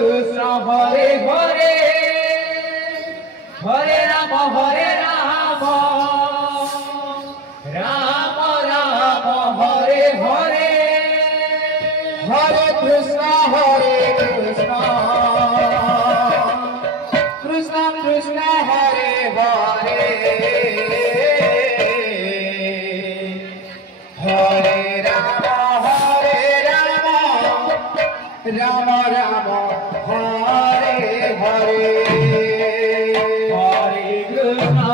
Krishna Hare Hare Hare Rama Rama Rama Hare Hare Hare Krishna Krishna Krishna Hare Hare Hare Rama Rama Rama Hare Hare Hare Krishna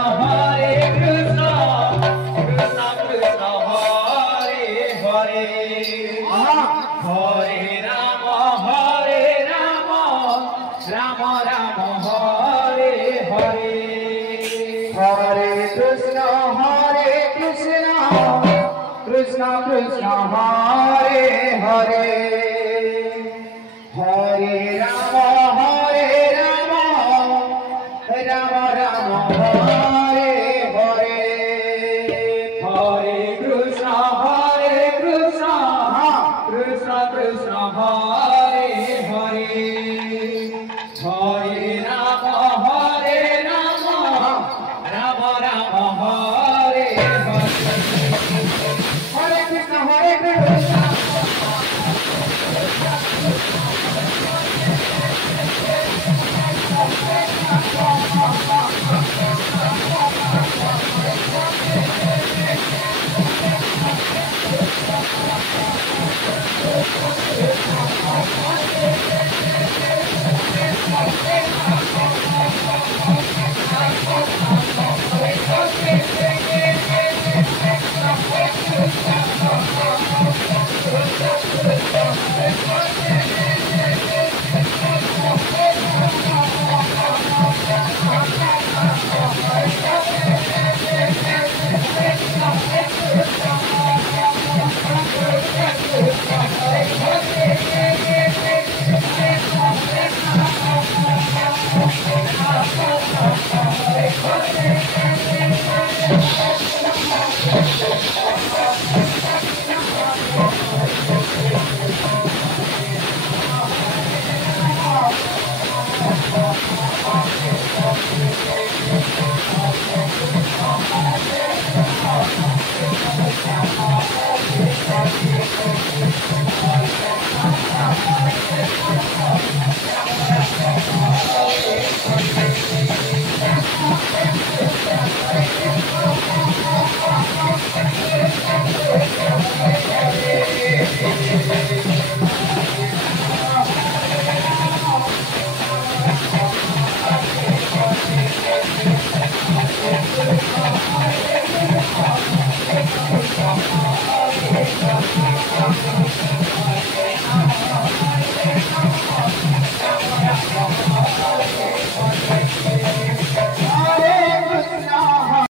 Krishna Krishna Hare Hare Hare Rama Rama Rama Hare Hare Hare Krishna Krishna Krishna Hare Hare Hare Rama